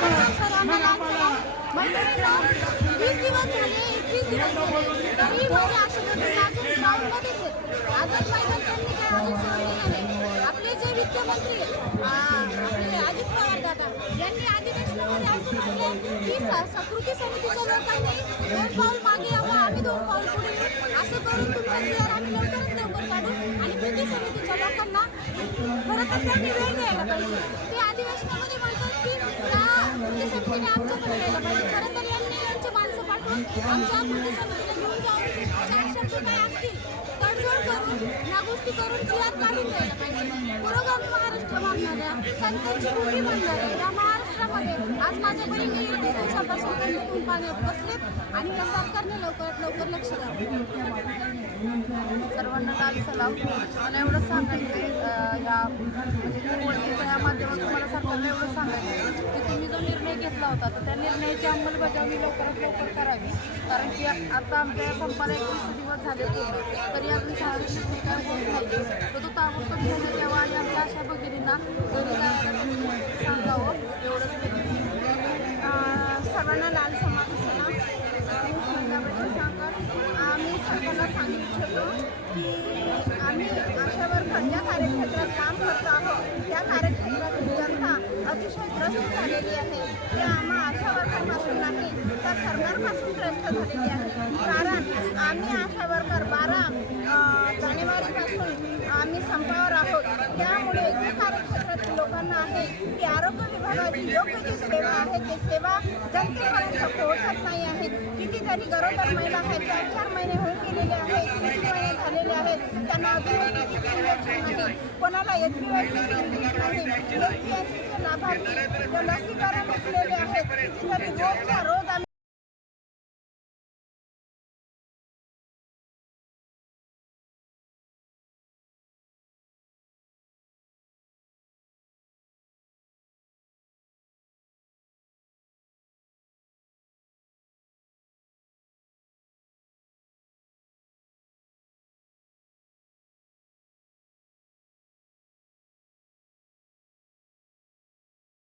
सर्वांना लाभ वीस दिवस झाले एकवीस दिवस झाले तरी माझे आशा अजून ग्राउंडमध्येच आहेत अजून मैदान त्यांनी काय अजून सोडलेलं नाही आपले जे वित्तमंत्री आपले अजित पवार दादा यांनी अधिवेशनामध्ये असं की सकृती समितीच्या लोकांनी दोन पाऊल मागे यावं आम्ही दोन पाऊल पुढे असं करून तुमचा क्लिअर आम्ही लवकर काढू. आणि कृती समितीच्या लोकांना खरं तर त्यांनी वेळ द्यायला पाहिजे. कृती आज माझ्या बहीण दिवसापासून पाण्यात आणि या सरकारने लवकरात लवकर लक्ष द्यावं. सर्वांना काल सलाम. मला एवढं सांगायचं या म्हणजे या माध्यमातून मला सरकारला एवढं सांगायचं आहे की तुम्ही जो निर्णय घेतला होता. तर त्या निर्णयाची अंमलबजावणी लवकरात लवकर करावी. कारण की आता आमच्या या संपाला एकवीस दिवस झाले पूर्ण. तरी अजून शाळेत काय होत नाही तर तो ताबडतोब घेण्यात यावा आणि आमच्या अशा भगिनींना घरी जायला सांगावं. एवढंच सर्वांना लाल समाज आम्ही सर्वांना सांगू इच्छितो की आम्ही आशा वर्कर कार्यक्षेत्रात काम करतो आहोत त्या कार्यक्षेत्रातील जनता अतिशय त्रस्त झालेली आहे. ते आम्हा आशा वर्करपासून नाही तर सरकारपासून त्रस्त झालेली आहे. कारण आम्ही आशा वर्कर बारा जानेवारीपासून आम्ही संपावर आहोत. त्यामुळे जे कार्यक्षेत्रातील लोकांना आहे की आरोग्य विभागाची योग्य जी सेवा आहे ती सेवा जनतेपर्यंत पोहोचत नाही आहेत कितीतरी गरोदर महिला आहेत चार चार महिने होऊन गेलेले आहेत किती महिने झालेले आहेत त्यांना अजून कोणाला एच पी वाय नाही एच पी लाभार्थी जे लसीकरण असलेले आहेत